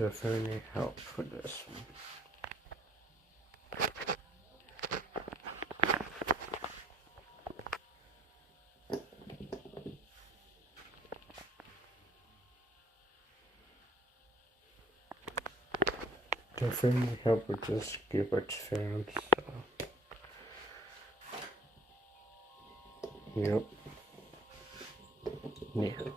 Definitely need help for this one. Definitely need help with this Gilbert's fan, so. Yep. Yeah.